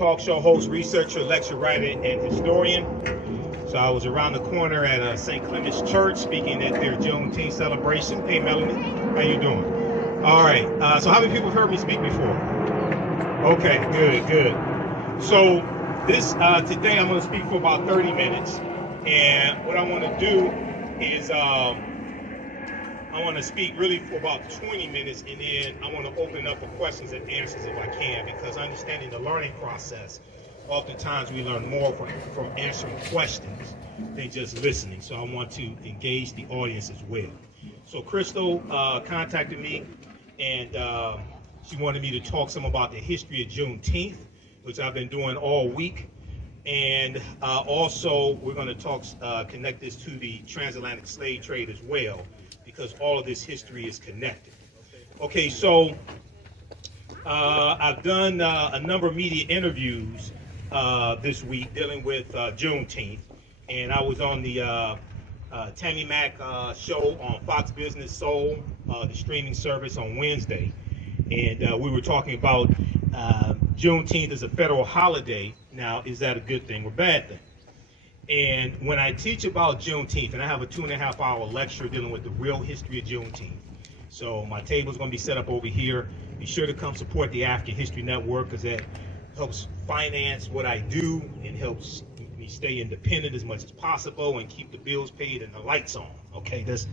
talk show host, researcher, lecturer, writer, and historian. So I was around the corner at St. Clement's Church speaking at their Juneteenth celebration. Hey, Melanie, how you doing? All right. So how many people have heard me speak before? Okay, good. So this today I'm going to speak for about 30 minutes, and what I want to do is I want to speak really for about 20 minutes, and then I want to open up for questions and answers if I can, because understanding the learning process, oftentimes we learn more from answering questions than just listening. So I want to engage the audience as well. So Crystal contacted me, and she wanted me to talk some about the history of Juneteenth, which I've been doing all week. And also we're going to talk, connect this to the transatlantic slave trade as well, because all of this history is connected. Okay, so I've done a number of media interviews this week dealing with Juneteenth, and I was on the Tammy Mack show on Fox Business Soul, the streaming service, on Wednesday, and we were talking about Juneteenth as a federal holiday. Now, is that a good thing or bad thing? And when I teach about Juneteenth, and I have a 2.5-hour lecture dealing with the real history of Juneteenth. So my table is going to be set up over here. Be sure to come support the African History Network, because that helps finance what I do and helps me stay independent as much as possible and keep the bills paid and the lights on. Okay, that's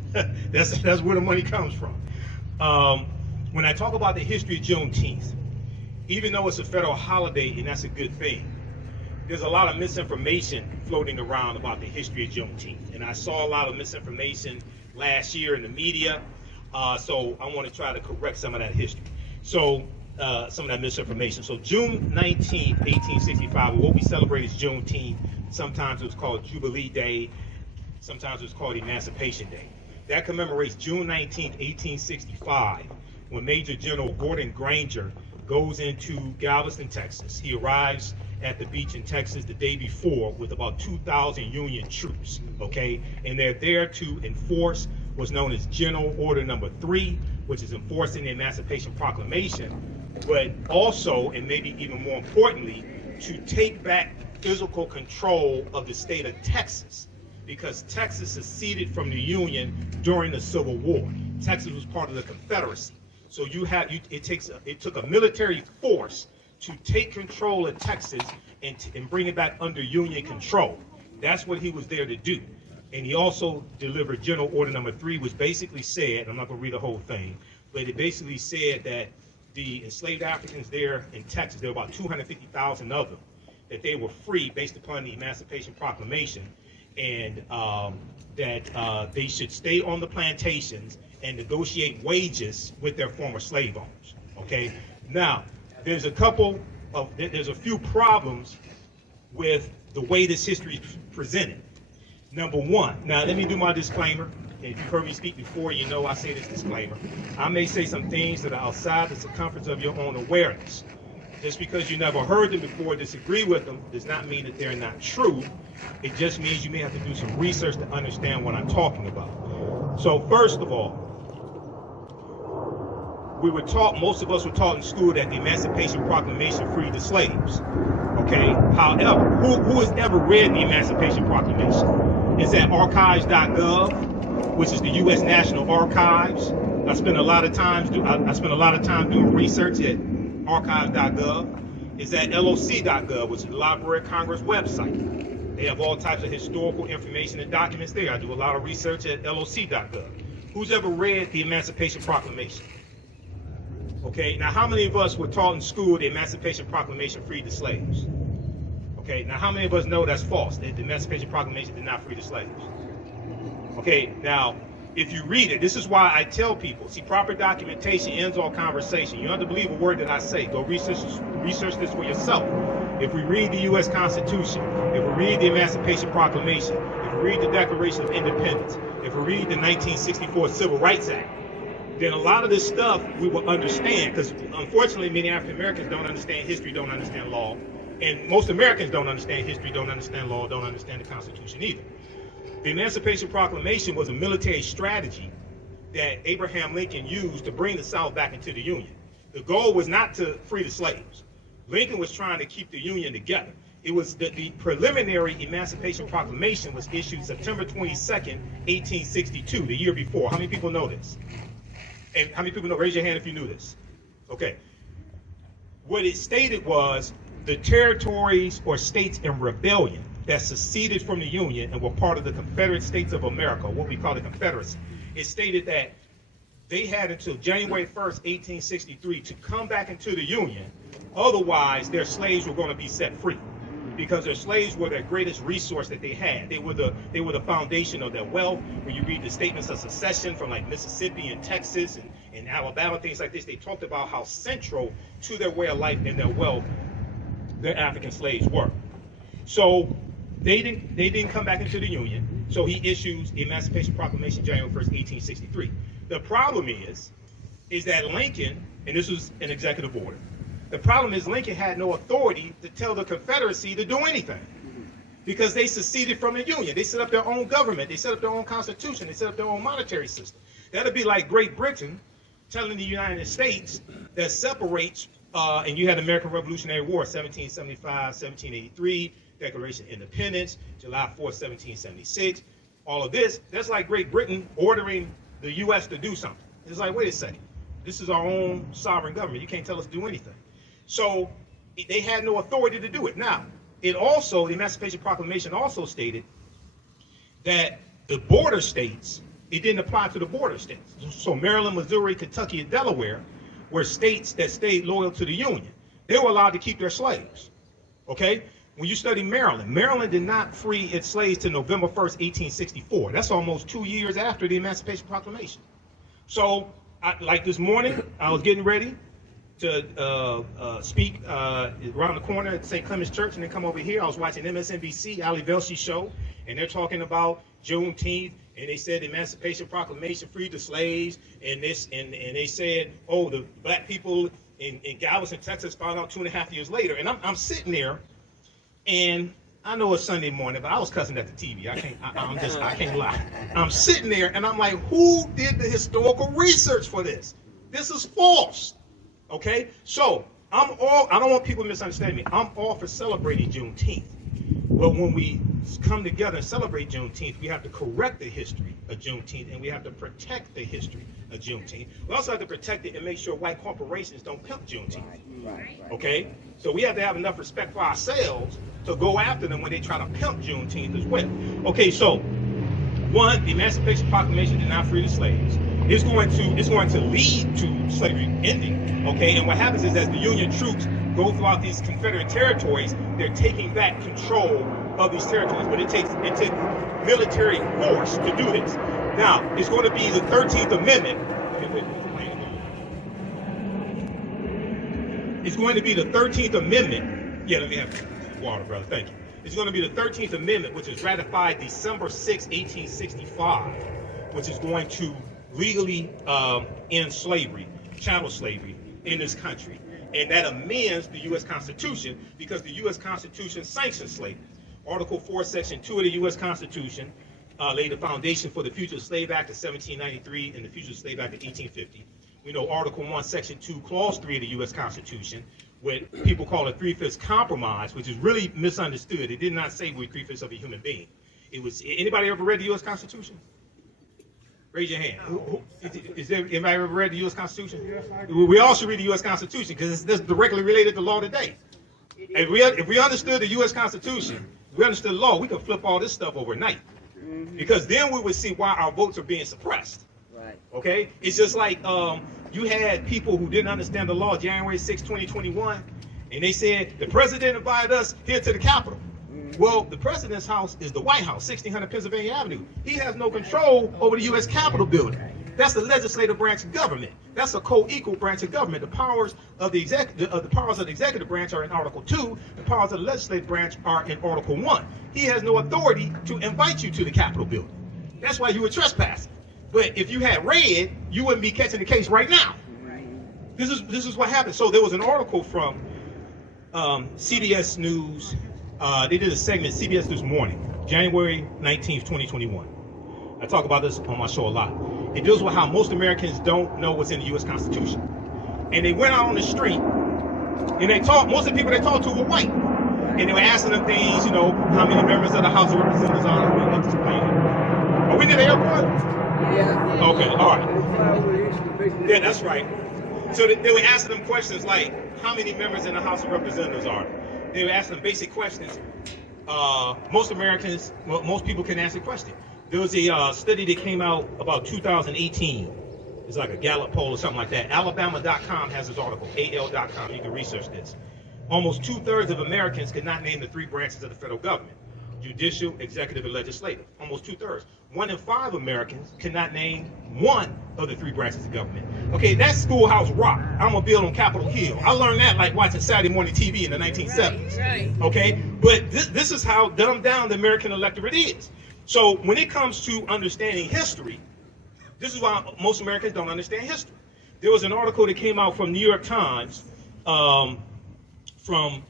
where the money comes from. When I talk about the history of Juneteenth, even though it's a federal holiday, and that's a good thing, there's a lot of misinformation floating around about the history of Juneteenth. And I saw a lot of misinformation last year in the media, so I want to try to correct some of that history. So, some of that misinformation. So June 19th, 1865, what we celebrate is Juneteenth. Sometimes it was called Jubilee Day. Sometimes it was called Emancipation Day. That commemorates June 19th, 1865, when Major General Gordon Granger goes into Galveston, Texas. He arrives at the beach in Texas the day before with about 2,000 Union troops, okay? And they're there to enforce what's known as General Order Number 3, which is enforcing the Emancipation Proclamation, but also, and maybe even more importantly, to take back physical control of the state of Texas, because Texas seceded from the Union during the Civil War. Texas was part of the Confederacy. So it took a military force to take control of Texas and bring it back under Union control. That's what he was there to do. And he also delivered General Order Number 3, which basically said, I'm not going to read the whole thing, but it basically said that the enslaved Africans there in Texas, there were about 250,000 of them, that they were free based upon the Emancipation Proclamation, and that they should stay on the plantations and negotiate wages with their former slave owners. Okay, now there's a few problems with the way this history is presented. Number one, now let me do my disclaimer. If you've heard me speak before, you know I say this disclaimer. I may say some things that are outside the circumference of your own awareness. Just because you never heard them before, disagree with them, does not mean that they're not true. It just means you may have to do some research to understand what I'm talking about. So first of all, most of us were taught in school that the Emancipation Proclamation freed the slaves. Okay, however, who has ever read the Emancipation Proclamation? It's at archives.gov, which is the U.S. National Archives. I spent a lot of time doing research at archives.gov. It's at loc.gov, which is the Library of Congress website. They have all types of historical information and documents there. I do a lot of research at loc.gov. Who's ever read the Emancipation Proclamation? Okay, now how many of us were taught in school the Emancipation Proclamation freed the slaves? Okay, now how many of us know that's false? The Emancipation Proclamation did not free the slaves. Okay, now if you read it, this is why I tell people, see, proper documentation ends all conversation. You don't have to believe a word that I say. Go research this for yourself. If we read the U.S. Constitution, if we read the Emancipation Proclamation, if we read the Declaration of Independence, if we read the 1964 Civil Rights Act, then a lot of this stuff we will understand, because unfortunately many African Americans don't understand history, don't understand law, and most Americans don't understand history, don't understand law, don't understand the Constitution either. The Emancipation Proclamation was a military strategy that Abraham Lincoln used to bring the South back into the Union. The goal was not to free the slaves. Lincoln was trying to keep the Union together. It was the preliminary Emancipation Proclamation was issued September 22nd, 1862, the year before. How many people know this? And how many people know? Raise your hand if you knew this. Okay. What it stated was the territories or states in rebellion that seceded from the Union and were part of the Confederate States of America, what we call the Confederacy. It stated that they had until January 1st, 1863 to come back into the Union. Otherwise, their slaves were going to be set free, because their slaves were their greatest resource that they had. They were the foundation of their wealth. When you read the statements of secession from like Mississippi and Texas and Alabama, things like this, they talked about how central to their way of life and their wealth their African slaves were. So they didn't come back into the Union. So he issues the Emancipation Proclamation January 1st, 1863. The problem is that Lincoln, and this was an executive order, the problem is Lincoln had no authority to tell the Confederacy to do anything, because they seceded from the Union. They set up their own government. They set up their own constitution. They set up their own monetary system. That'd be like Great Britain telling the United States that separates, and you had the American Revolutionary War, 1775, 1783, Declaration of Independence, July 4th, 1776, all of this. That's like Great Britain ordering the U.S. to do something. It's like, wait a second. This is our own sovereign government. You can't tell us to do anything. So they had no authority to do it. Now, the Emancipation Proclamation also stated that the border states, it didn't apply to the border states. So Maryland, Missouri, Kentucky, and Delaware were states that stayed loyal to the Union. They were allowed to keep their slaves, okay? When you study Maryland, Maryland did not free its slaves till November 1st, 1864. That's almost 2 years after the Emancipation Proclamation. So, like this morning, I was getting ready to speak around the corner at St. Clement's Church, and then come over here. I was watching MSNBC, Ali Velshi show, and they're talking about Juneteenth, and they said the Emancipation Proclamation freed the slaves, and they said, oh, the black people in Galveston, Texas found out 2.5 years later. And I'm sitting there, and I know it's Sunday morning, but I was cussing at the TV. I can't lie. I'm sitting there, and I'm like, who did the historical research for this? This is false. Okay, so I don't want people to misunderstand me. I'm all for celebrating Juneteenth. But when we come together and celebrate Juneteenth, we have to correct the history of Juneteenth, and we have to protect the history of Juneteenth. We also have to protect it and make sure white corporations don't pimp Juneteenth. Okay, so we have to have enough respect for ourselves to go after them when they try to pimp Juneteenth as well. Okay, so one, the Emancipation Proclamation did not free the slaves. It's going to lead to slavery ending, okay? And what happens is, as the Union troops go throughout these Confederate territories, they're taking back control of these territories. But it takes military force to do this. Now, it's going to be the 13th Amendment. It's going to be the 13th Amendment. Yeah, let me have water, brother. Thank you. It's going to be the 13th Amendment, which is ratified December 6, 1865, which is going to legally end slavery, chattel slavery in this country. And that amends the U.S. Constitution, because the U.S. Constitution sanctions slavery. Article 4, Section 2 of the U.S. Constitution laid the foundation for the Fugitive Slave Act of 1793 and the Fugitive Slave Act of 1850. We know Article 1, Section 2, Clause 3 of the U.S. Constitution, what people call a 3/5 compromise, which is really misunderstood. It did not say we're 3/5 of a human being. It was, anybody ever read the U.S. Constitution? Raise your hand. Is there anybody ever read the U.S. Constitution? Yes, we all should read the U.S. Constitution, because it's directly related to law today. If we understood the U.S. Constitution, we understood the law, we could flip all this stuff overnight. Because then we would see why our votes are being suppressed. Right. Okay? It's just like you had people who didn't understand the law January 6, 2021, and they said the president invited us here to the Capitol. Well, the president's house is the White House, 1600 Pennsylvania Avenue. He has no control over the U.S. Capitol building. That's the legislative branch of government. That's a co-equal branch of government. The powers of the executive branch are in Article 2. The powers of the legislative branch are in Article 1. He has no authority to invite you to the Capitol building. That's why you were trespassing. But if you had read, you wouldn't be catching the case right now. This is what happened. So there was an article from CBS News. They did a segment, CBS News Morning, January 19th, 2021. I talk about this on my show a lot. It deals with how most Americans don't know what's in the U.S. Constitution. And they went out on the street And most of the people they talked to were white. And they were asking them things, you know, how many members of the House of Representatives are there? Are we near the airport? Yeah. Okay, all right. Yeah, that's right. So they were asking them questions like, how many members in the House of Representatives are there? They were asking them basic questions. Most Americans, well, most people can answer the question. There was a study that came out about 2018. It's like a Gallup poll or something like that. Alabama.com has this article, AL.com. You can research this. Almost 2/3 of Americans could not name the three branches of the federal government: judicial, executive, and legislative. Almost 2/3. 1 in 5 Americans cannot name one of the three branches of government. Okay, that's schoolhouse rock. I'm gonna build on Capitol Hill. I learned that like watching Saturday morning TV in the 1970s. Right. Okay, but this is how dumbed down the American electorate is. So when it comes to understanding history, this is why most Americans don't understand history. There was an article that came out from New York Times from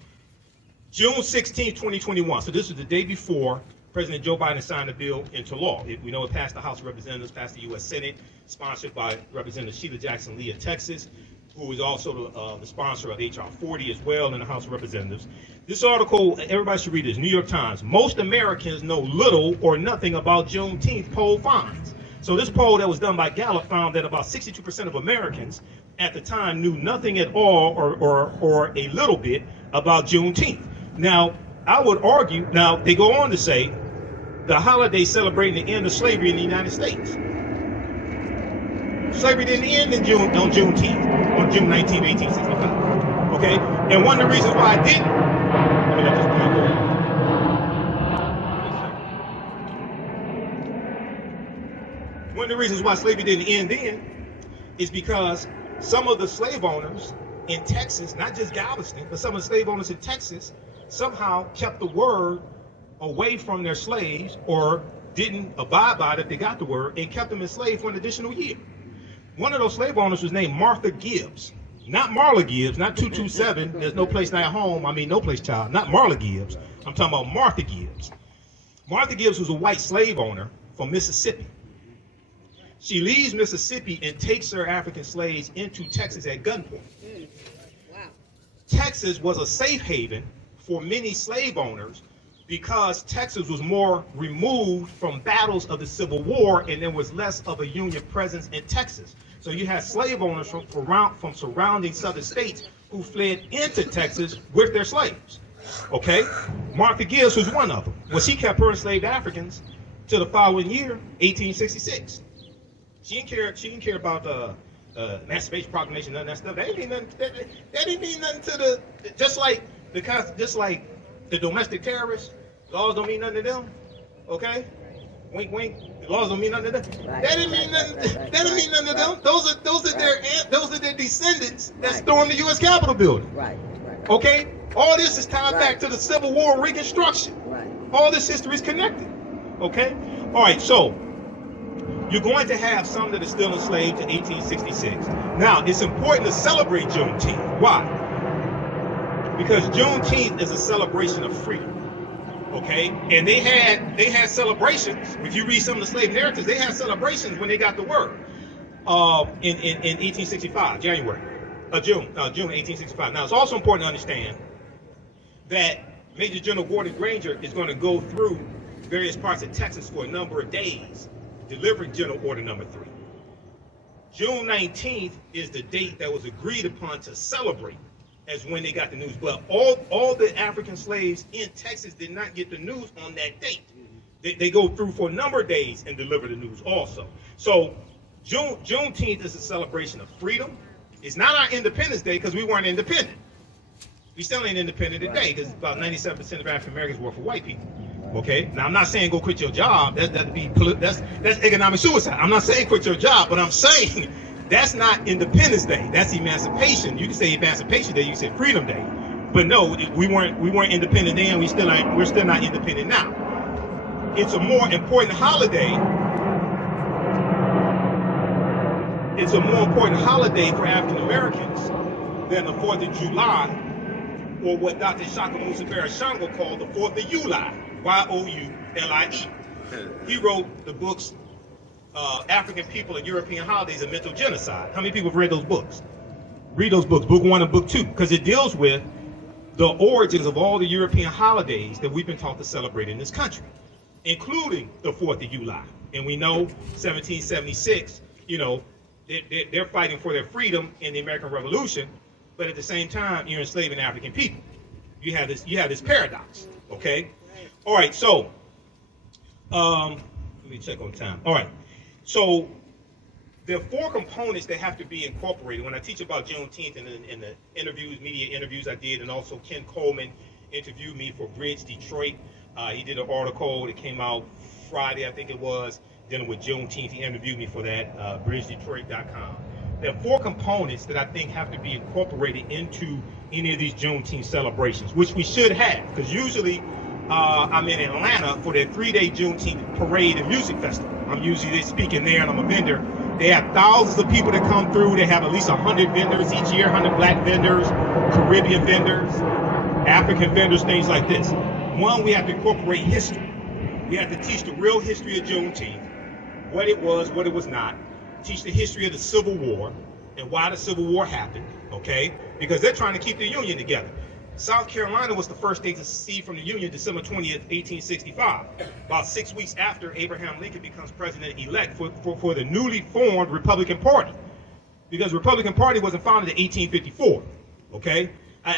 June 16, 2021. So this was the day before President Joe Biden signed the bill into law. We know it passed the House of Representatives, passed the U.S. Senate, sponsored by Representative Sheila Jackson Lee of Texas, who is also the sponsor of H.R. 40 as well in the House of Representatives. This article, everybody should read this, New York Times. Most Americans know little or nothing about Juneteenth, poll finds. So this poll that was done by Gallup found that about 62% of Americans at the time knew nothing at all or a little bit about Juneteenth. Now, I would argue, now they go on to say, the holiday celebrating the end of slavery in the United States. Slavery didn't end on Juneteenth, on June 19, 1865. Okay? And one of the reasons why it didn't, let me let this point go. One of the reasons why slavery didn't end then is because some of the slave owners in Texas, not just Galveston, but some of the slave owners in Texas somehow kept the word away from their slaves or didn't abide by it if they got the word and kept them enslaved for an additional year. One of those slave owners was named Martha Gibbs. Not Marla Gibbs, not 227, there's no place like home, I mean no place child, not Marla Gibbs. I'm talking about Martha Gibbs. Martha Gibbs was a white slave owner from Mississippi. She leaves Mississippi and takes her African slaves into Texas at gunpoint. Wow. Texas was a safe haven for many slave owners because Texas was more removed from battles of the Civil War and there was less of a Union presence in Texas. So you had slave owners from surrounding southern states who fled into Texas with their slaves. Okay? Martha Gibbs was one of them. Well, she kept her enslaved Africans to the following year, 1866. She didn't care about the Emancipation Proclamation, none of that stuff. That didn't mean nothing to the, just like the domestic terrorists, laws don't mean nothing to them. Okay? Wink, wink. The laws don't mean nothing to them. That didn't mean nothing. That didn't mean nothing to them. Those are their descendants that stormed the U.S. Capitol building. Right. Okay? All this is tied back to the Civil War and Reconstruction. Right. All this history is connected. Okay? All right, so you're going to have some that are still enslaved to 1866. Now, it's important to celebrate Juneteenth. Why? Because Juneteenth is a celebration of freedom. Okay? And they had celebrations. If you read some of the slave narratives, they had celebrations when they got the word. In 1865, June 1865. Now, it's also important to understand that Major General Gordon Granger is going to go through various parts of Texas for a number of days, delivering General Order Number 3. June 19th is the date that was agreed upon to celebrate as when they got the news. But all the African slaves in Texas did not get the news on that date. They go through for a number of days and deliver the news also. So Juneteenth is a celebration of freedom. It's not our Independence Day because we weren't independent. We still ain't independent today because about 97% of African Americans work for white people. Okay. Now I'm not saying go quit your job. That's economic suicide. I'm not saying quit your job, but I'm saying that's not Independence Day. That's Emancipation. You can say Emancipation Day. You can say Freedom Day. But no, we weren't independent then. We're still not independent now. It's a more important holiday. It's a more important holiday for African Americans than the 4th of July, or what Dr. Shaka Musa Shango called the 4th of July, Y-O-U-L-I-E. He wrote the books, African People and European Holidays and Mental Genocide. How many people have read those books? Read those books, book 1 and book 2, because it deals with the origins of all the European holidays that we've been taught to celebrate in this country, including the 4th of July. And we know 1776, you know, they're fighting for their freedom in the American Revolution, but at the same time, you're enslaving African people. You have this paradox, okay? All right, so let me check on time. All right, so there are 4 components that have to be incorporated. When I teach about Juneteenth in the interviews, media interviews I did, and also Ken Coleman interviewed me for Bridge Detroit. He did an article that came out Friday, I think it was, dealing with Juneteenth. He interviewed me for that, bridgedetroit.com. There are 4 components that I think have to be incorporated into any of these Juneteenth celebrations, which we should have, because usually I'm in Atlanta for their 3-day Juneteenth parade and music festival. I'm usually speaking there, and I'm a vendor. They have thousands of people that come through. They have at least 100 vendors each year, 100 black vendors, Caribbean vendors, African vendors, things like this. One, we have to incorporate history. We have to teach the real history of Juneteenth, what it was not. Teach the history of the Civil War and why the Civil War happened, okay? Because they're trying to keep the Union together. South Carolina was the first state to secede from the Union December 20th, 1865, about 6 weeks after Abraham Lincoln becomes president-elect for the newly formed Republican Party, because the Republican Party wasn't founded in 1854, okay?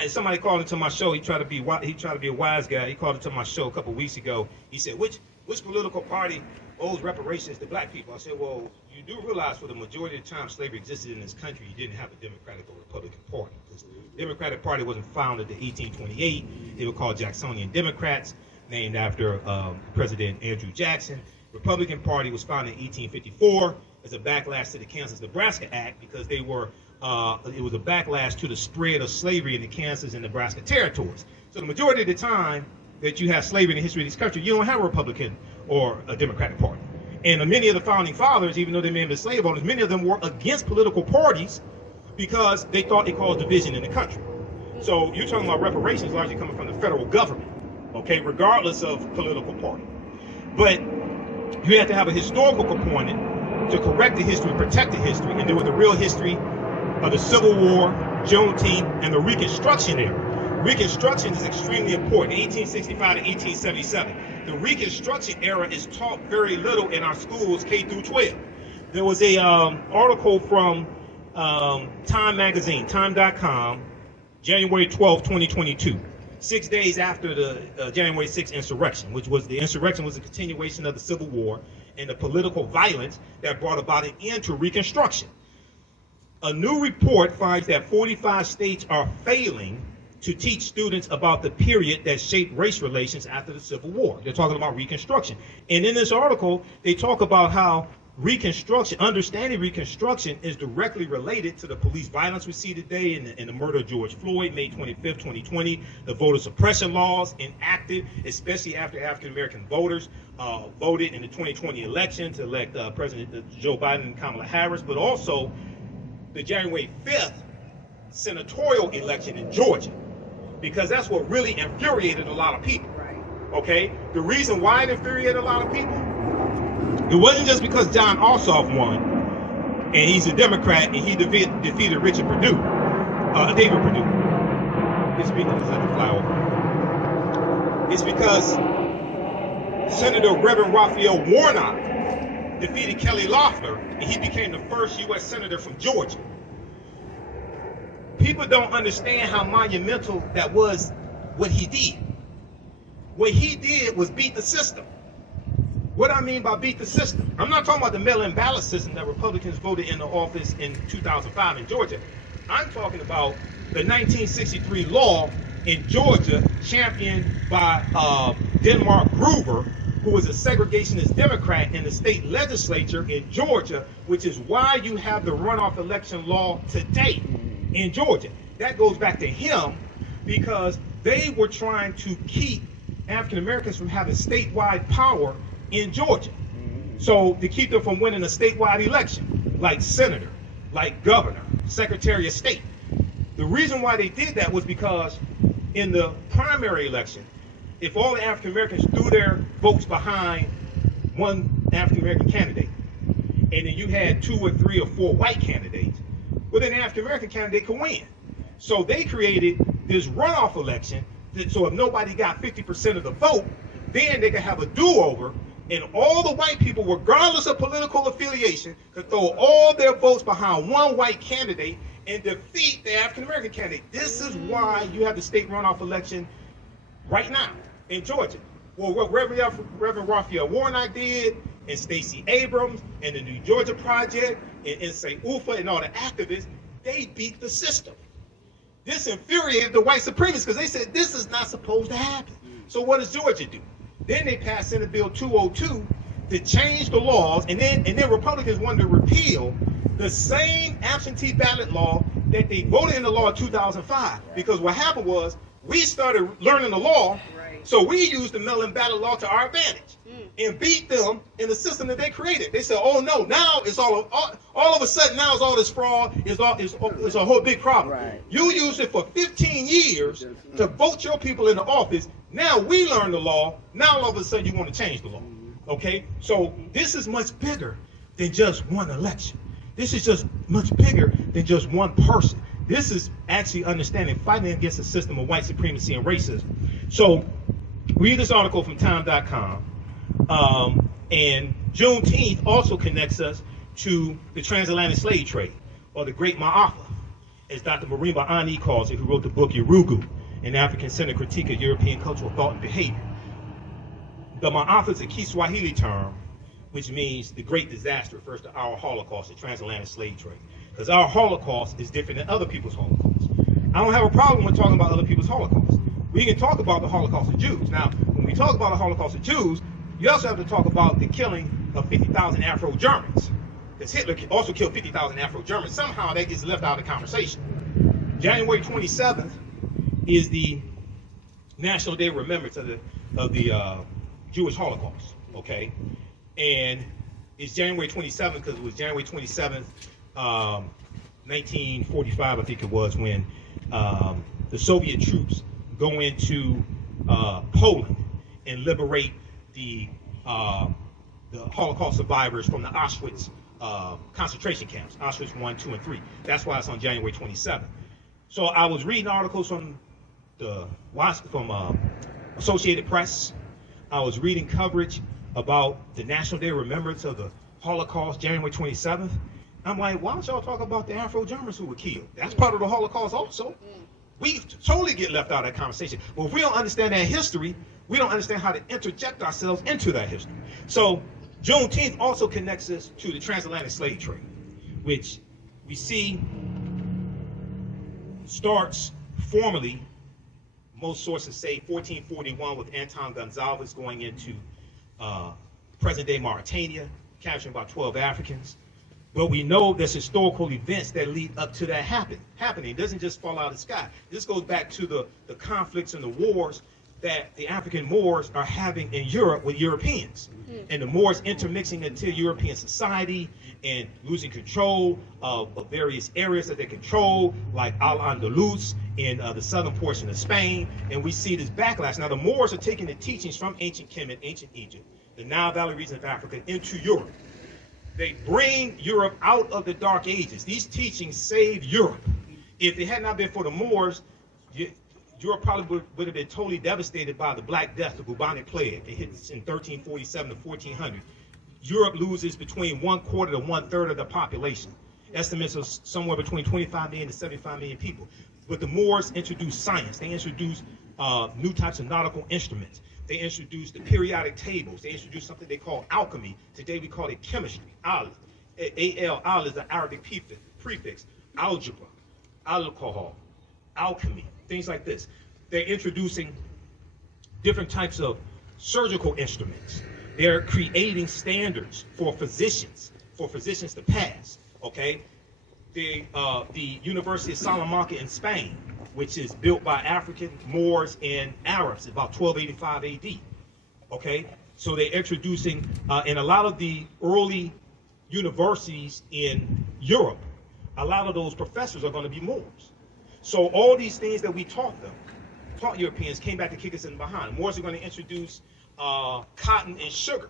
Somebody called into my show. He tried to be a wise guy. He called into my show a couple weeks ago. He said, which political party owes reparations to black people? I said, well, you do realize for the majority of the time slavery existed in this country, you didn't have a Democratic or Republican Party. The Democratic Party wasn't founded in 1828. They were called Jacksonian Democrats, named after President Andrew Jackson. Republican Party was founded in 1854 as a backlash to the Kansas-Nebraska Act, because it was a backlash to the spread of slavery in the Kansas and Nebraska territories. So the majority of the time that you have slavery in the history of this country, you don't have a Republican or a Democratic Party. And many of the founding fathers, even though they may have been slave owners, many of them were against political parties because they thought it caused division in the country. So you're talking about reparations largely coming from the federal government, okay, regardless of political party. But you have to have a historical component to correct the history, protect the history, and deal with the real history of the Civil War, Juneteenth, and the Reconstruction Era. Reconstruction is extremely important, 1865 to 1877. The Reconstruction Era is taught very little in our schools, K through 12. There was a article from Time magazine, time.com, January 12, 2022, 6 days after the January 6th insurrection, the insurrection was a continuation of the Civil War and the political violence that brought about an end to Reconstruction. A new report finds that 45 states are failing to teach students about the period that shaped race relations after the Civil War. They're talking about Reconstruction. And in this article, they talk about how Reconstruction, understanding Reconstruction, is directly related to the police violence we see today in the murder of George Floyd, May 25th, 2020, the voter suppression laws enacted, especially after African-American voters voted in the 2020 election to elect President Joe Biden and Kamala Harris, but also the January 5th senatorial election in Georgia, because that's what really infuriated a lot of people, okay? The reason why it infuriated a lot of people, it wasn't just because John Ossoff won, and he's a Democrat, and he defeated Richard Perdue, David Perdue. It's because Senator Reverend Raphael Warnock defeated Kelly Loeffler, and he became the first U.S. Senator from Georgia. People don't understand how monumental that was, what he did. What he did was beat the system. What I mean by beat the system, I'm not talking about the mail-in ballot system that Republicans voted into office in 2005 in Georgia. I'm talking about the 1963 law in Georgia, championed by Denmark Groover, who was a segregationist Democrat in the state legislature in Georgia, which is why you have the runoff election law today in Georgia. That goes back to him, because they were trying to keep African Americans from having statewide power in Georgia. So to keep them from winning a statewide election, like senator, like governor, secretary of state. The reason why they did that was because in the primary election, if all the African Americans threw their votes behind one African American candidate, and then you had 2 or 3 or 4 white candidates, well, then the African American candidate could win. So they created this runoff election, so if nobody got 50% of the vote, then they could have a do-over, and all the white people, regardless of political affiliation, could throw all their votes behind one white candidate and defeat the African American candidate. This is why you have the state runoff election right now in Georgia. Well, what Reverend Raphael Warnock did, and Stacey Abrams, and the New Georgia Project, and St. Ufa, and all the activists, they beat the system. This infuriated the white supremacists because they said this is not supposed to happen. So what does Georgia do? Then they passed Senate Bill 202 to change the laws, and then Republicans wanted to repeal the same absentee ballot law that they voted in the law in 2005. Because what happened was we started learning the law, so we used the mail-in ballot law to our advantage and beat them in the system that they created. They said, "Oh no, now it's all of a sudden now it's all this fraud. It's a whole big problem. Right. You used it for 15 years to vote your people into office. Now we learn the law. Now all of a sudden you want to change the law." Okay, so this is much bigger than just one election. This is just much bigger than just one person. This is actually understanding fighting against a system of white supremacy and racism. So read this article from time.com. And Juneteenth also connects us to the transatlantic slave trade, or the Great Ma'afa, as Dr. Marimba Ani calls it, who wrote the book Yurugu, an African-centered critique of European cultural thought and behavior. The Ma'afa is a Kiswahili term, which means the great disaster, refers to our Holocaust, the transatlantic slave trade. Because our Holocaust is different than other people's Holocaust. I don't have a problem with talking about other people's Holocaust. We can talk about the Holocaust of Jews. Now, when we talk about the Holocaust of Jews, you also have to talk about the killing of 50,000 Afro-Germans. Because Hitler also killed 50,000 Afro-Germans. Somehow that gets left out of the conversation. January 27th is the National Day of Remembrance of the Jewish Holocaust, okay? And it's January 27th because it was January 27th, 1945, I think it was, when the Soviet troops go into Poland and liberate the Holocaust survivors from the Auschwitz concentration camps, Auschwitz 1, 2, and 3. That's why it's on January 27th. So I was reading articles from Associated Press. I was reading coverage about the National Day of Remembrance of the Holocaust, January 27th. I'm like, why don't y'all talk about the Afro-Germans who were killed? That's part of the Holocaust also. We totally get left out of that conversation. But if we don't understand that history, we don't understand how to interject ourselves into that history. So Juneteenth also connects us to the transatlantic slave trade, which we see starts formally, most sources say 1441, with Anton Gonzalez going into present-day Mauritania, capturing about 12 Africans. But we know there's historical events that lead up to that happening. It doesn't just fall out of the sky. This goes back to the conflicts and the wars that the African Moors are having in Europe with Europeans. And the Moors intermixing into European society and losing control of various areas that they control, like Al-Andalus in the southern portion of Spain. And we see this backlash. Now the Moors are taking the teachings from ancient Kemet, ancient Egypt, the Nile Valley region of Africa, into Europe. They bring Europe out of the Dark Ages. These teachings saved Europe. If it had not been for the Moors, Europe probably would have been totally devastated by the Black Death, the bubonic plague. It hits in 1347 to 1400. Europe loses between 1/4 to 1/3 of the population. Estimates of somewhere between 25 million to 75 million people. But the Moors introduced science. They introduced new types of nautical instruments. They introduced the periodic tables. They introduced something they call alchemy. Today we call it chemistry. Al is the Arabic prefix. Algebra, alcohol, alchemy, things like this. They're introducing different types of surgical instruments. They're creating standards for physicians to pass, okay? The University of Salamanca in Spain, which is built by African, Moors, and Arabs, about 1285 AD, okay? So they're introducing, in a lot of the early universities in Europe, a lot of those professors are going to be Moors. So all these things that we taught Europeans, came back to kick us in behind. Moors are going to introduce cotton and sugar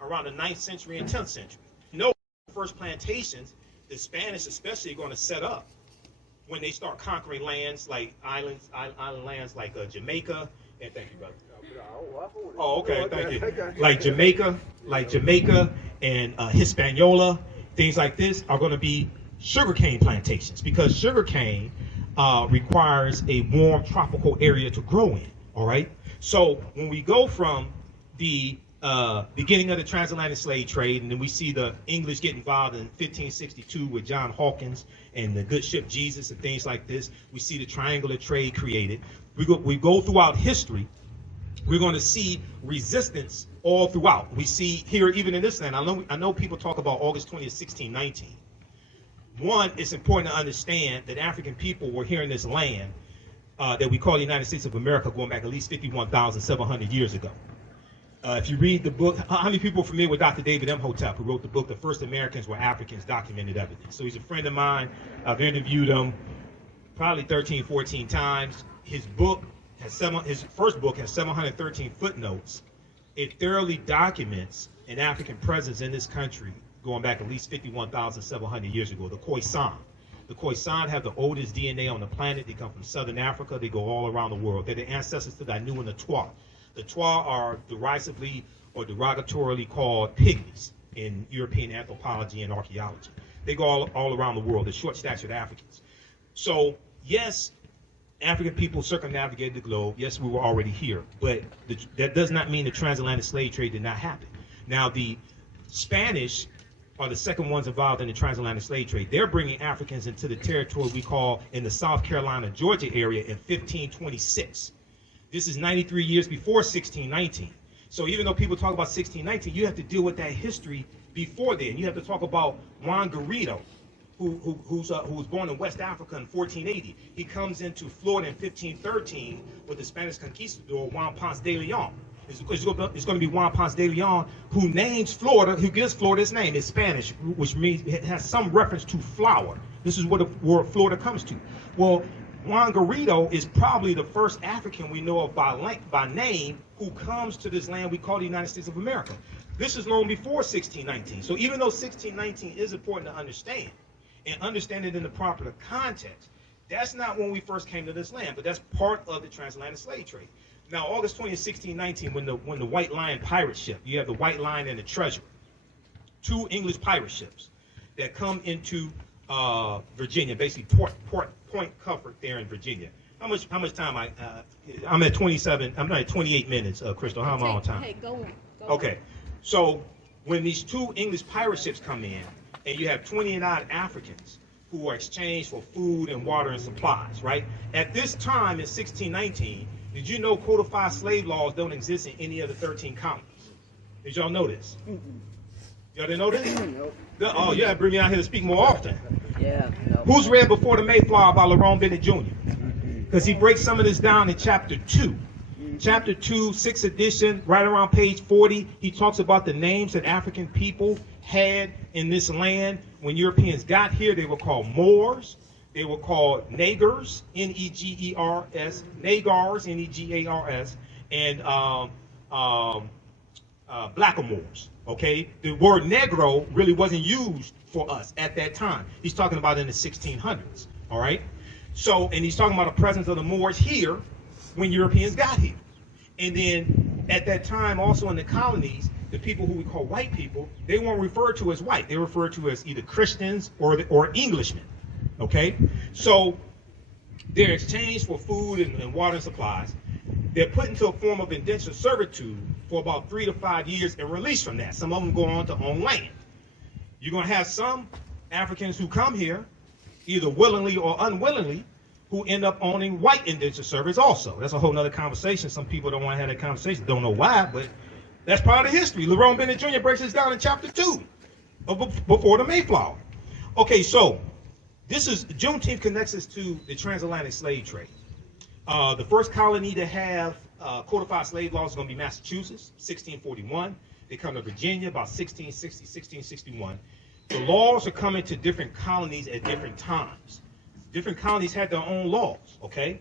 around the 9th century and 10th century. You know, first plantations the Spanish especially are going to set up when they start conquering lands like island lands like Jamaica. And thank you, brother. Oh, okay, thank you. Like Jamaica and Hispaniola, things like this are going to be sugarcane plantations, because sugarcane requires a warm tropical area to grow in. All right. So when we go from the beginning of the transatlantic slave trade, and then we see the English get involved in 1562 with John Hawkins and the good ship Jesus and things like this, we see the triangular trade created. We go throughout history. We're going to see resistance all throughout. We see here, even in this land, I know people talk about August 20th, 1619. One, it's important to understand that African people were here in this land that we call the United States of America going back at least 51,700 years ago. If you read the book, how many people are familiar with Dr. David M. Hotep, who wrote the book, The First Americans Were Africans, Documented Evidence? So he's a friend of mine. I've interviewed him probably 13, 14 times. His first book has 713 footnotes. It thoroughly documents an African presence in this country going back at least 51,700 years ago, the Khoisan. The Khoisan have the oldest DNA on the planet. They come from Southern Africa. They go all around the world. They're the ancestors to the Anu and the Twa. The Twa are derisively or derogatorily called pygmies in European anthropology and archaeology. They go all around the world. They're short-statured Africans. So, yes, African people circumnavigated the globe. Yes, we were already here. But that does not mean the transatlantic slave trade did not happen. Now, the Spanish are the second ones involved in the transatlantic slave trade. They're bringing Africans into the territory we call in the South Carolina, Georgia area in 1526. This is 93 years before 1619. So even though people talk about 1619, you have to deal with that history before then. You have to talk about Juan Garrido, who was born in West Africa in 1480. He comes into Florida in 1513 with the Spanish conquistador Juan Ponce de Leon. It's going to be Juan Ponce de Leon who names Florida, who gives Florida its name. It's Spanish, which means it has some reference to flower. This is where Florida comes to. Well, Juan Garrido is probably the first African we know of by name who comes to this land we call the United States of America. This is long before 1619. So even though 1619 is important to understand, and understand it in the proper context, that's not when we first came to this land, but that's part of the transatlantic slave trade. Now, August 20th, 1619, when the White Lion pirate ship, you have the White Lion and the Treasure, two English pirate ships that come into Virginia, basically Point Comfort there in Virginia. How much time I'm at 27. I'm not at 28 minutes. Crystal, how am I on time? Hey, go on. Okay, so when these two English pirate ships come in, and you have 20-odd Africans who are exchanged for food and water and supplies, right? At this time in 1619, did you know codified slave laws don't exist in any of the 13 colonies? Did y'all know this? Y'all didn't know this? Nope. Oh, you have to bring me out here to speak more often. Yeah. No. Who's read Before the Mayflower by Lerone Bennett Jr.? Because he breaks some of this down in chapter 2. Chapter 2, 6th edition, right around page 40, he talks about the names that African people had in this land. When Europeans got here, they were called Moors. They were called Negers, N-E-G-E-R-S, Nagars, N-E-G-A-R-S, and Blackamoors, okay? The word Negro really wasn't used for us at that time. He's talking about in the 1600s, all right? So, and he's talking about the presence of the Moors here when Europeans got here. And then at that time, also in the colonies, the people who we call white people, they weren't referred to as white. They were referred to as either Christians or Englishmen. Okay, so they're exchanged for food and water and supplies. They're put into a form of indentured servitude for about 3 to 5 years and released from that. Some of them go on to own land. You're going to have some Africans who come here, either willingly or unwillingly, who end up owning white indentured servants also. That's a whole nother conversation. Some people don't want to have that conversation. Don't know why, but that's part of the history. Lerone Bennett Jr. breaks this down in chapter 2 of Before the Mayflower. Okay, so this is Juneteenth connects us to the transatlantic slave trade. The first colony to have codified slave laws is going to be Massachusetts, 1641. They come to Virginia about 1660, 1661. The laws are coming to different colonies at different times. Different colonies had their own laws, okay?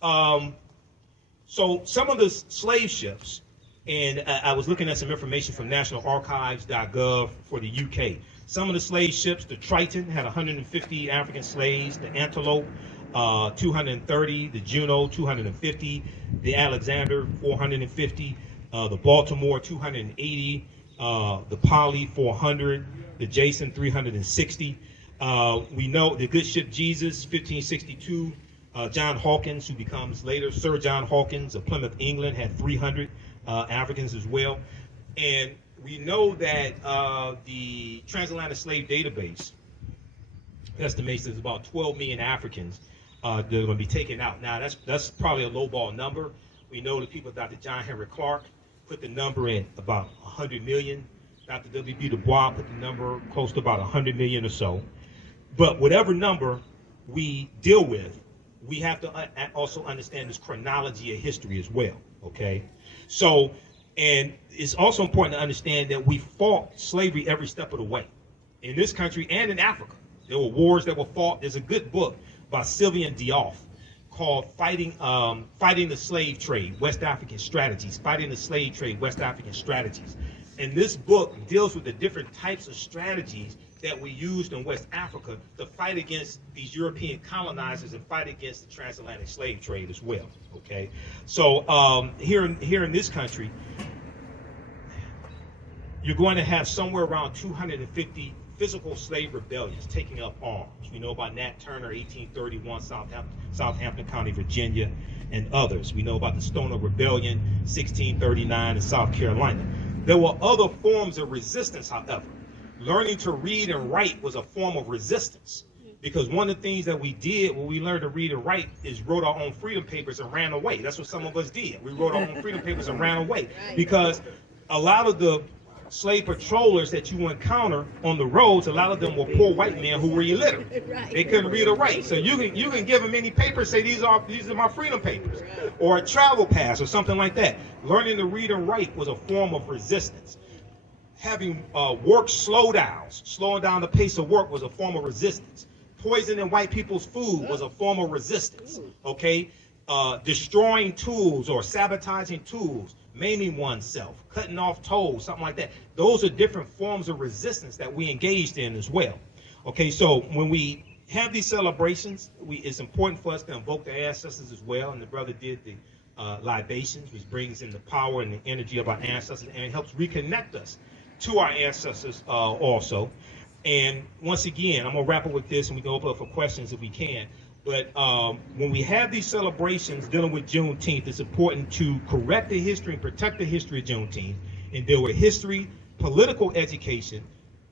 So some of the slave ships, and I was looking at some information from nationalarchives.gov for the UK. Some of the slave ships, the Triton had 150 African slaves, the Antelope 230, the Juno 250, the Alexander 450, the Baltimore 280, the Polly 400, the Jason 360. We know the good ship Jesus 1562. John Hawkins, who becomes later Sir John Hawkins of Plymouth, England, had 300 Africans as well. And we know that the transatlantic slave database estimates there's about 12 million Africans that are going to be taken out. Now, that's probably a lowball number. We know that people, Dr. John Henry Clark, put the number at about 100 million. Dr. W.B. Du Bois put the number close to about 100 million or so. But whatever number we deal with, we have to also understand this chronology of history as well, okay? So, and it's also important to understand that we fought slavery every step of the way in this country and in Africa. There were wars that were fought. There's a good book by Sylvian Diouf called Fighting the Slave Trade, West African Strategies, Fighting the Slave Trade, West African Strategies. And this book deals with the different types of strategies that we used in West Africa to fight against these European colonizers and fight against the transatlantic slave trade as well, okay? So here in this country, you're going to have somewhere around 250 physical slave rebellions taking up arms. We know about Nat Turner, 1831, Southampton County, Virginia, and others. We know about the Stoner Rebellion, 1639 in South Carolina. There were other forms of resistance, however. Learning to read and write was a form of resistance, because one of the things that we did when we learned to read and write is wrote our own freedom papers and ran away. That's what some of us did. We wrote our own freedom papers and ran away, because a lot of the slave patrollers that you encounter on the roads, a lot of them were poor white men who were illiterate. They couldn't read or write. So you can give them any paper, say these are my freedom papers, or a travel pass or something like that. Learning to read and write was a form of resistance. Having work slowdowns, slowing down the pace of work was a form of resistance. Poisoning white people's food was a form of resistance, okay? Destroying tools or sabotaging tools, maiming oneself, cutting off toes, something like that. Those are different forms of resistance that we engaged in as well. Okay, so when we have these celebrations, it's important for us to invoke the ancestors as well, and the brother did the libations, which brings in the power and the energy of our ancestors, and it helps reconnect us to our ancestors also. And once again, I'm gonna wrap up with this, and we can open up for questions if we can. But when we have these celebrations dealing with Juneteenth, it's important to correct the history and protect the history of Juneteenth, and deal with history, political education,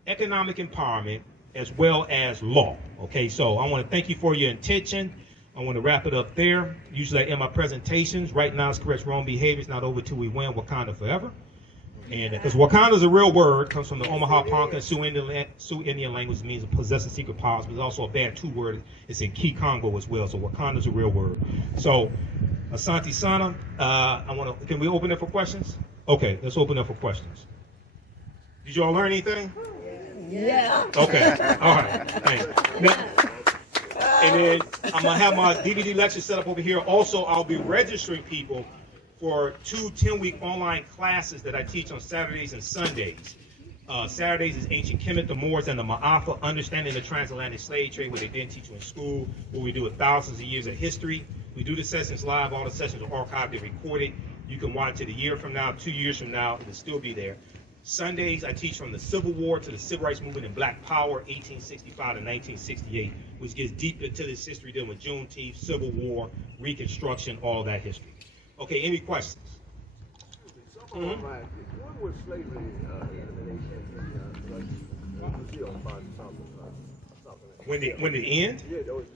economic empowerment, as well as law. Okay, so I want to thank you for your attention. I want to wrap it up there. Usually I end my presentations. Right now, it's correct wrong behavior. It's not over till we win. Wakanda forever. And because Wakanda is a real word, comes from the Omaha Ponca Sioux Indian language, means possessing secret powers, but it's also a Bantu word. It's in Kikongo as well. So Wakanda is a real word. So Asante Sana, can we open it for questions? Okay, let's open up for questions. Did you all learn anything? Yeah. Okay, all right, thanks. Now, and then I'm gonna have my DVD lecture set up over here. Also, I'll be registering people for 2 10-week online classes that I teach on Saturdays and Sundays. Saturdays is Ancient Kemet, the Moors, and the Ma'afa, Understanding the Transatlantic Slave Trade, where they didn't teach you in school, where we do it thousands of years of history. We do the sessions live. All the sessions are archived and recorded. You can watch it a year from now, 2 years from now. It will still be there. Sundays, I teach from the Civil War to the Civil Rights Movement and Black Power, 1865 to 1968, which gets deep into this history dealing with Juneteenth, Civil War, Reconstruction, all that history. Okay, any questions? When was slavery When it ends? Yeah, that was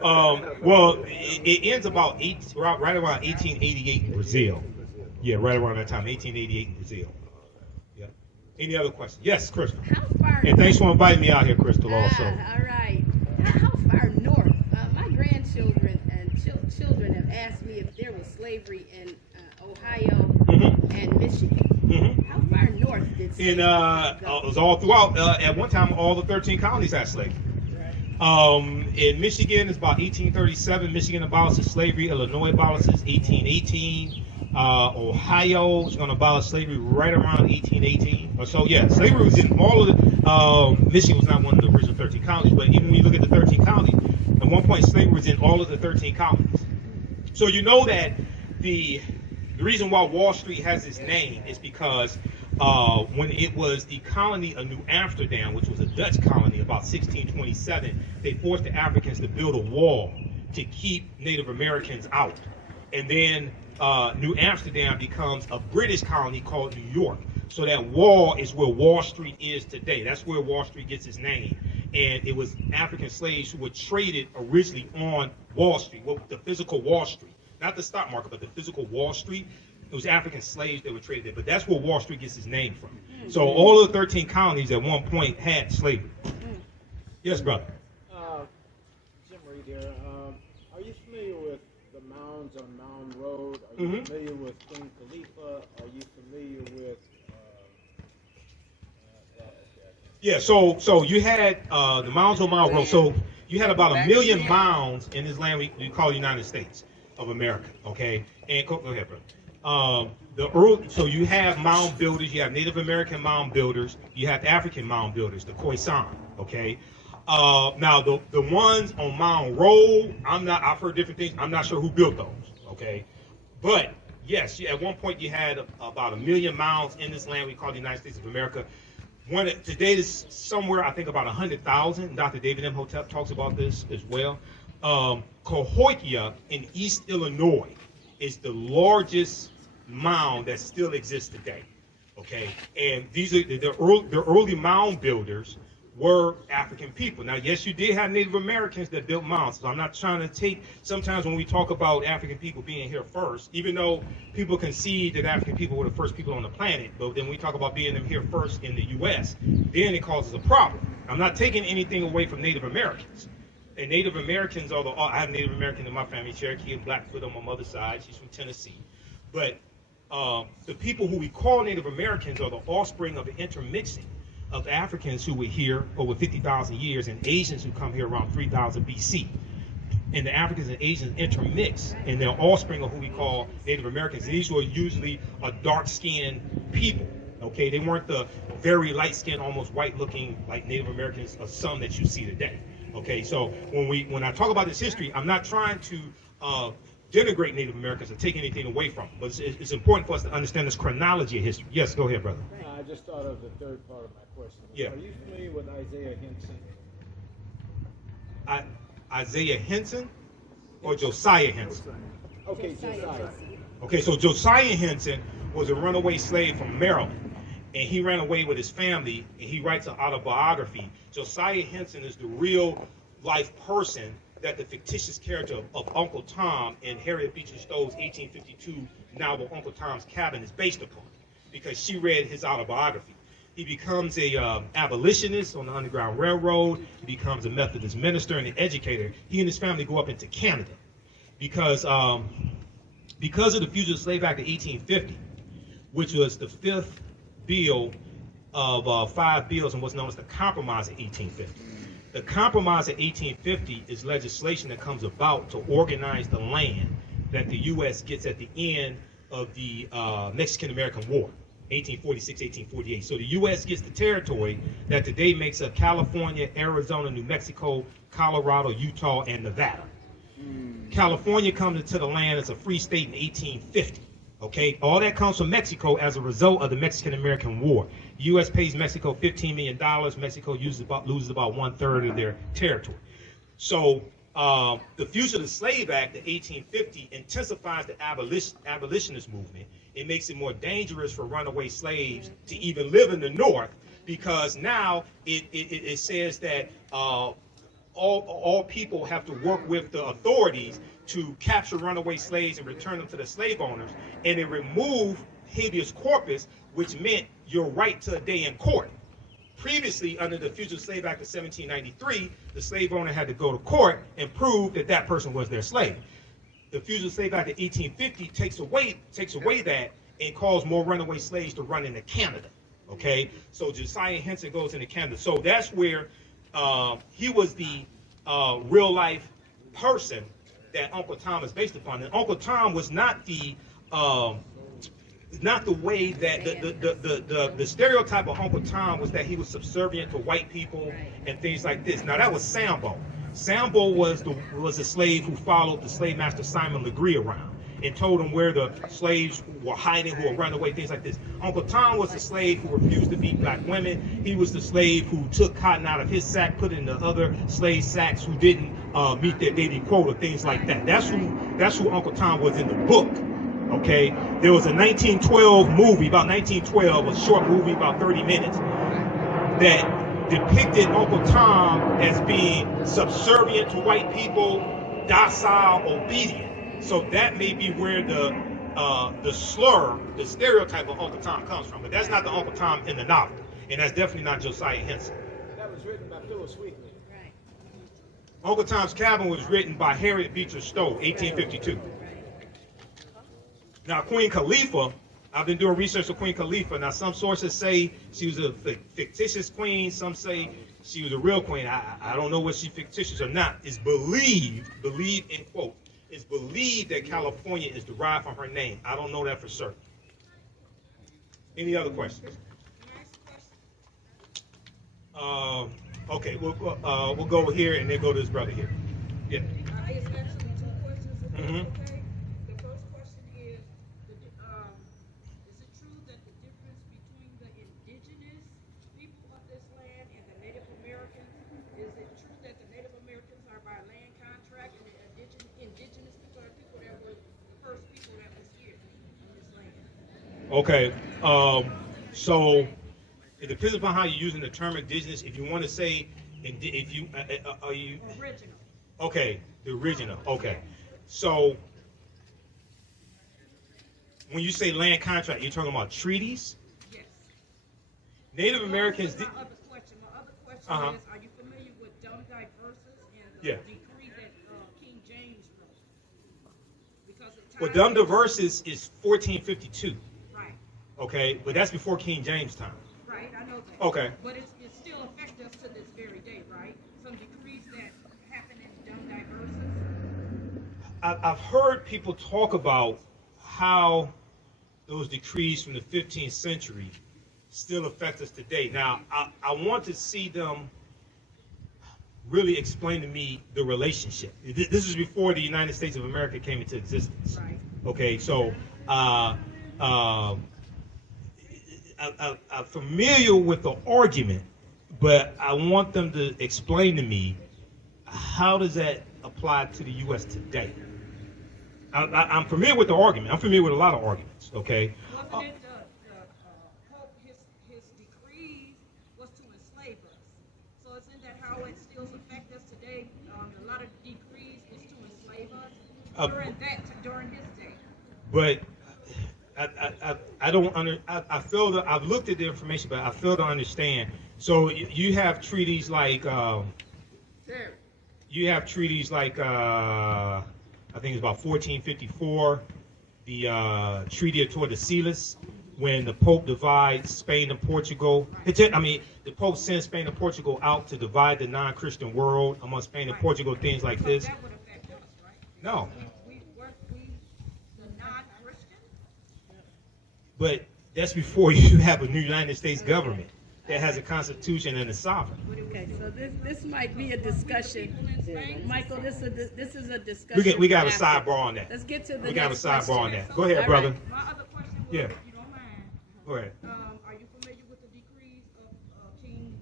the Well, it ends about right around 1888 in Brazil. Yeah, right around that time, 1888 in Brazil. Yeah. Any other questions? Yes, Crystal. How far? And thanks for inviting me out here, Crystal. Also. All right. How far north? My grandchildren and children have asked me if there was slavery in Ohio and Michigan. How far north did slavery go? It was all throughout. At one time, all the 13 colonies had slavery. In Michigan, it's about 1837. Michigan abolishes slavery. Illinois abolishes 1818. Ohio is going to abolish slavery right around 1818 or so. Yeah, slavery was in all of the. Michigan was not one of the original 13 colonies, but even when you look at the 13 colonies, at one point slavery was in all of the 13 colonies. So you know that the reason why Wall Street has its name is because when it was the colony of New Amsterdam, which was a Dutch colony, about 1627, they forced the Africans to build a wall to keep Native Americans out. And then New Amsterdam becomes a British colony called New York. So that wall is where Wall Street is today. That's where Wall Street gets its name. And it was African slaves who were traded originally on Wall Street, the physical Wall Street. Not the stock market, but the physical Wall Street. It was African slaves that were traded there. But that's where Wall Street gets its name from. So all of the 13 colonies at one point had slavery. Yes, brother. Jim Reed here. Are you familiar with the mounds on Mound Road? Are you familiar with Queen Khalifa? Are you familiar with... Yeah, so you had the mounds on Mound Road. So you had about 1 million mounds in this land we call the United States of America, okay? And go ahead, brother. So you have mound builders, you have Native American mound builders, you have African mound builders, the Khoisan, okay? Now the ones on Mound Road, I've heard different things. I'm not sure who built those, okay? But yes, at one point you had about 1 million mounds in this land we call the United States of America. Today is somewhere, I think, about 100,000. Dr. David M. Hotep talks about this as well. Cahokia in East Illinois is the largest mound that still exists today. Okay, and these are the early mound builders were African people. Now, yes, you did have Native Americans that built mounds. So I'm not trying to take, sometimes when we talk about African people being here first, even though people concede that African people were the first people on the planet, but then we talk about being them here first in the U.S., then it causes a problem. I'm not taking anything away from Native Americans. And Native Americans I have Native American in my family, Cherokee and Blackfoot on my mother's side. She's from Tennessee. But the people who we call Native Americans are the offspring of the intermixing of Africans who were here over 50,000 years and Asians who come here around 3000 BC. And the Africans and Asians intermix, and they're offspring of who we call Native Americans. And these were usually a dark-skinned people. Okay, they weren't the very light-skinned, almost white-looking like Native Americans of some that you see today. Okay, so when I talk about this history, I'm not trying to denigrate Native Americans or take anything away from them, but it's important for us to understand this chronology of history. Yes, go ahead, brother. I just thought of the third part of my question. Yeah. Are you familiar with Isaiah Henson? Isaiah Henson or Josiah Henson? Okay, Josiah. Okay, so Josiah Henson was a runaway slave from Maryland, and he ran away with his family, and he writes an autobiography. Josiah Henson is the real life person that the fictitious character of Uncle Tom in Harriet Beecher Stowe's 1852 novel Uncle Tom's Cabin is based upon, because she read his autobiography. He becomes a abolitionist on the Underground Railroad. He becomes a Methodist minister and an educator. He and his family go up into Canada because of the Fugitive Slave Act of 1850, which was the fifth bill of 5 bills and what's known as the Compromise of 1850. The Compromise of 1850 is legislation that comes about to organize the land that the U.S. gets at the end of the Mexican-American War, 1846, 1848. So the U.S. gets the territory that today makes up California, Arizona, New Mexico, Colorado, Utah, and Nevada. California comes into the land as a free state in 1850. Okay, all that comes from Mexico as a result of the Mexican-American War. The U.S. pays Mexico $15 million. Mexico loses about 1/3 of their territory. So the Fugitive Slave Act of 1850 intensifies the abolitionist movement. It makes it more dangerous for runaway slaves to even live in the North, because now it says that all people have to work with the authorities to capture runaway slaves and return them to the slave owners, and it removed habeas corpus, which meant your right to a day in court. Previously, under the Fugitive Slave Act of 1793, the slave owner had to go to court and prove that that person was their slave. The Fugitive Slave Act of 1850 takes away that and calls more runaway slaves to run into Canada. Okay, so Josiah Henson goes into Canada. So that's where he was the real life person that Uncle Tom is based upon. And Uncle Tom was not the not the way that the stereotype of Uncle Tom was that he was subservient to white people and things like this. Now that was Sambo. Sambo was a slave who followed the slave master Simon Legree around and told him where the slaves were hiding, who were running away, things like this. Uncle Tom was the slave who refused to beat black women. He was the slave who took cotton out of his sack, put it in the other slave sacks who didn't meet their daily quota, things like that. That's who Uncle Tom was in the book. Okay, there was a 1912 movie, about 1912, a short movie about 30 minutes, that depicted Uncle Tom as being subservient to white people, docile, obedient. So that may be where the slur, the stereotype of Uncle Tom comes from. But that's not the Uncle Tom in the novel, and that's definitely not Josiah Henson. That was written by Phyllis Wheatley. Right. Uncle Tom's Cabin was written by Harriet Beecher Stowe, 1852. Now, Queen Khalifa, I've been doing research on Queen Khalifa. Now, some sources say she was a fictitious queen. Some say she was a real queen. I don't know whether she's fictitious or not. It's believed in quote, it's believed that California is derived from her name. I don't know that for certain. Any other questions? Okay, we'll go here and then go to this brother here. Yeah. It's actually two questions, if that's Mhm. okay. The first question is it true that the difference between the indigenous people of this land and the Native Americans, is it true that the Native Americans are by land contract and the indigenous people are people that were the first people that was here on this land? Okay. So it depends upon how you're using the term indigenous. If you want to say, if you are you Original. okay, the original. Okay. So when you say land contract, you're talking about treaties. Yes. Native Americans. My other question Uh-huh. is, are you familiar with Dumb Diverses and the Yeah. decree that King James wrote? Because it Well, ties Dumb into- Diverses is 1452. Right, Okay, but that's before King James time. right, I know that. Okay. But it still affects us to this very day, right? Some decrees that happen in Dumb Diverses. I've heard people talk about how those decrees from the 15th century still affect us today. Now, I want to see them really explain to me the relationship. This is before the United States of America came into existence. Right. Okay, so I'm familiar with the argument, but I want them to explain to me how does that apply to the U.S. today. I'm familiar with the argument. I'm familiar with a lot of arguments. Okay. Wasn't it the Pope, his decrees was to enslave us? So isn't that how it still affects us today? A lot of decrees was to enslave us during his day. But I don't I fail to. I've looked at the information, but I fail to understand. So you have treaties like I think it's about 1454, the Treaty of Tordesillas, when the Pope divides Spain and Portugal. The Pope sends Spain and Portugal out to divide the non-Christian world among Spain and Portugal, things like So this. that would affect us, right? No, Weren't we the non-Christian? but that's before you have a new United States government that has a constitution and a sovereign. Okay, so this might be a discussion. Michael, this is a discussion. We got a after. sidebar on that. Let's get to the We got a next sidebar on question. that. Go ahead, All brother. right. My other question was, Yeah. if you don't mind, Go ahead. are you familiar with the decrees of King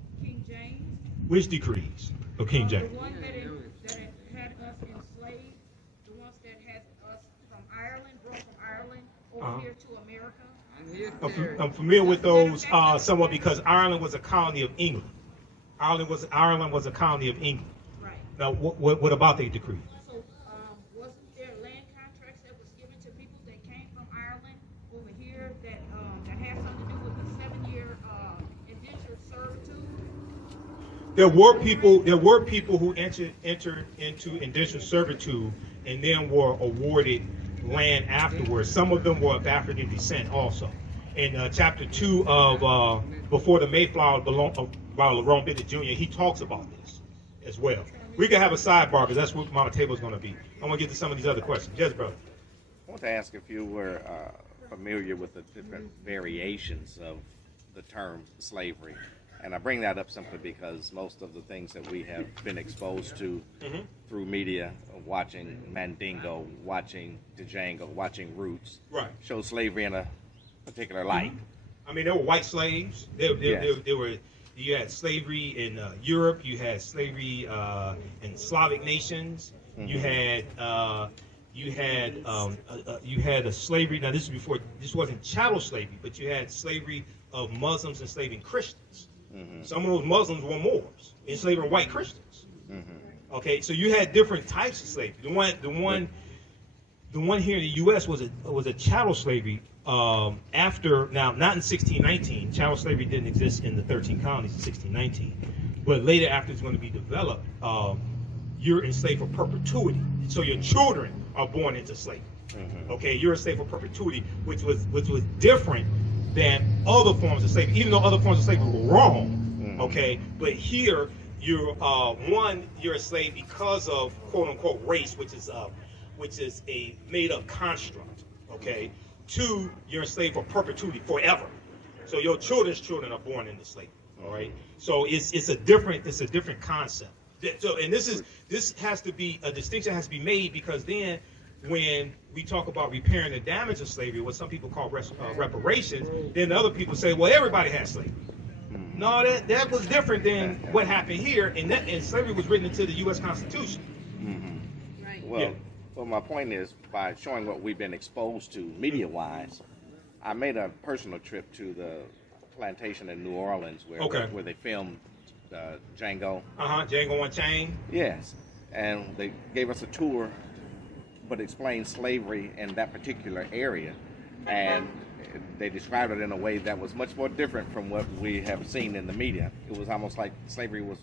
James? Which decrees of King James? The one that had us enslaved, the ones that had us from Ireland, brought from Ireland over here to America. I'm familiar with those somewhat because Ireland was a colony of England. Ireland was a colony of England. Right. Now, what about the decree? So, wasn't there land contracts that was given to people that came from Ireland over here that had something to do with the 7-year indentured servitude? There were people who entered into indentured servitude and then were awarded land afterwards. Some of them were of African descent also. In chapter 2 of Before the Mayflower by Lerone Bennett Jr., he talks about this as well. We can have a sidebar because that's what my table is going to be. I want to get to some of these other questions. Yes, brother. want to ask if you were familiar with the different variations of the term slavery. And I bring that up simply because most of the things that we have been exposed to through media, watching Mandingo, watching Django, watching Roots, Right. show slavery in a particular light. I mean, there were white slaves. There were. You had slavery in Europe. You had slavery in Slavic nations. You had a slavery. Now, this is before. This wasn't chattel slavery, but you had slavery of Muslims enslaving Christians. Some of those Muslims were Moors enslaving white Christians. Okay, so you had different types of slavery. The one here in the U.S. was a chattel slavery. After, now, not in 1619. Chattel slavery didn't exist in the 13 colonies in 1619. But later, after it's going to be developed, you're enslaved for perpetuity. So your children are born into slavery. Okay, you're enslaved for perpetuity, which was different than other forms of slavery, even though other forms of slavery were wrong. Okay, but here you're a slave because of quote unquote race, which is a made up construct. Okay, 2, you're enslaved for perpetuity, forever. So your children's children are born into slavery. All right, so it's a different concept. So, and this has to be a distinction has to be made, because then when we talk about repairing the damage of slavery, what some people call reparations, then other people say, well, everybody has slavery. No, that was different than what happened here, and slavery was written into the U.S. Constitution. Right. Well, my point is, by showing what we've been exposed to media-wise, I made a personal trip to the plantation in New Orleans where they filmed Django. Django Unchained. Yes, and they gave us a tour, but explained slavery in that particular area, and they described it in a way that was much more different from what we have seen in the media. It was almost like slavery was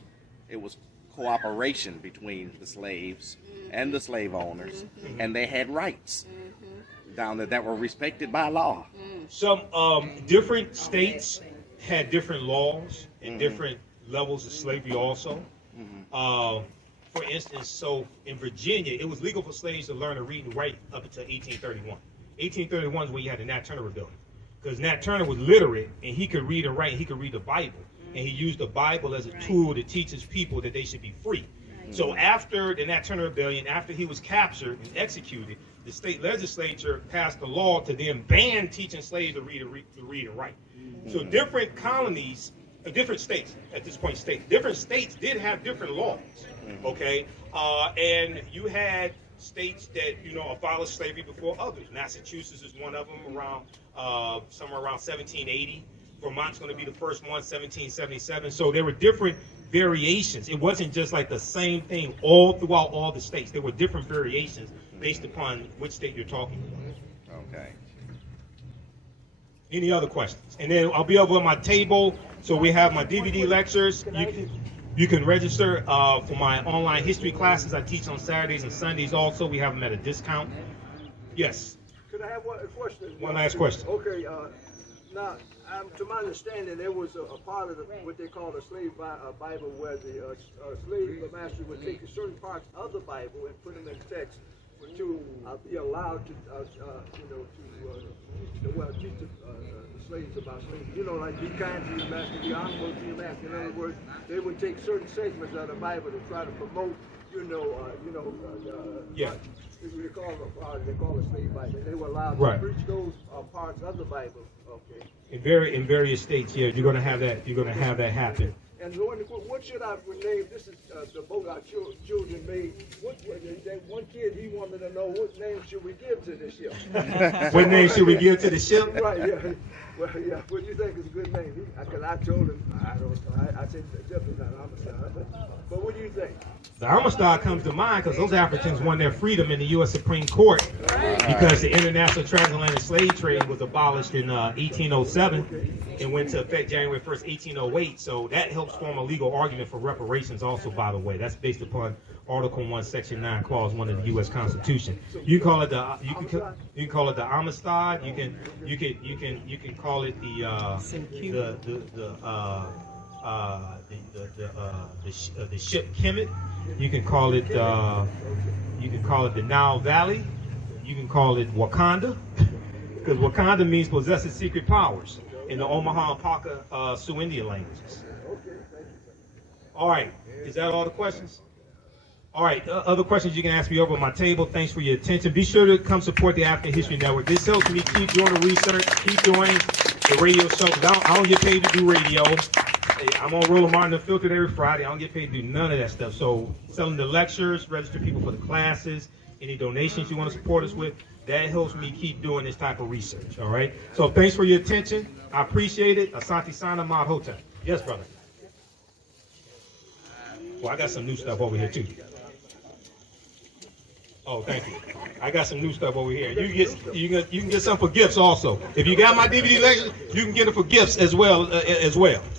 cooperation between the slaves and the slave owners, and they had rights down there that were respected by law. Some different states had different laws and different levels of slavery also. For instance, so in Virginia, it was legal for slaves to learn to read and write up until 1831. 1831 is when you had the Nat Turner Rebellion, because Nat Turner was literate and he could read and write, and he could read the Bible, and he used the Bible as a tool to teach his people that they should be free. So after the Nat Turner Rebellion, after he was captured and executed, the state legislature passed a law to then ban teaching slaves to read and write. So different colonies, different states at this point, different states did have different laws. Okay, and you had states that abolished slavery before others. Massachusetts is one of them, around somewhere around 1780. Vermont's going to be the first one, 1777. So there were different variations. It wasn't just like the same thing all throughout all the states. There were different variations based upon which state you're talking about. Okay. Any other questions? And then I'll be over on my table. So we have my DVD lectures. You can register for my online history classes. I teach on Saturdays and Sundays also. We have them at a discount. Yes. Could I have one question? One last question. Okay. Now, to my understanding, there was a part of what they call the slave Bible, where the slave master would take certain parts of the Bible and put them in text to be allowed to, teach the slaves about slavery. Like be kind to your master, be honorable to your master. In other words, they would take certain segments of the Bible to try to promote, they call it slave Bible. They were allowed to preach those parts of the Bible. Okay. In various states, yeah, you're going to have that. You're going to have that happen. And what should I name? This is the book our children made. One kid, he wanted to know what name should we give to this ship. What name should we give to the ship? Right. Yeah. Well, yeah. What do you think is a good name? Because I told him I don't know. I said definitely not Amistad. But what do you think? The Amistad comes to mind because those Africans won their freedom in the U.S. Supreme Court because the international transatlantic slave trade was abolished in 1807 and went into effect January 1st, 1808. So that helps form a legal argument for reparations also, by the way. That's based upon Article 1, Section 9, Clause 1 of the U.S. Constitution. You can call it the Amistad. You can call it the ship Kemet. You can call it the Nile Valley. You can call it Wakanda, because Wakanda means possesses secret powers in the Omaha and Paca Sioux Indian languages. All right, is that all the questions? All right, other questions you can ask me over my table. Thanks for your attention. Be sure to come support the African History Network. This helps me keep doing the research, keep doing the radio show. I don't get paid to do radio. I'm on Roland Martin Unfiltered every Friday. I don't get paid to do none of that stuff. So selling the lectures, register people for the classes, any donations you want to support us with, that helps me keep doing this type of research, all right? So thanks for your attention. I appreciate it. Asante Sana Mod Hotel. Yes, brother. Well, I got some new stuff over here, too. Oh, thank you. I got some new stuff over here. You can get some for gifts also. If you got my DVD lecture, you can get it for gifts as well.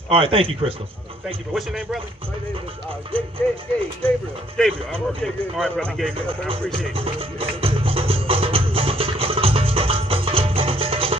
All right, thank you, Crystal. Thank you. What's your name, brother? My name is Gabriel. Gabriel. All right, brother Gabriel. I appreciate you.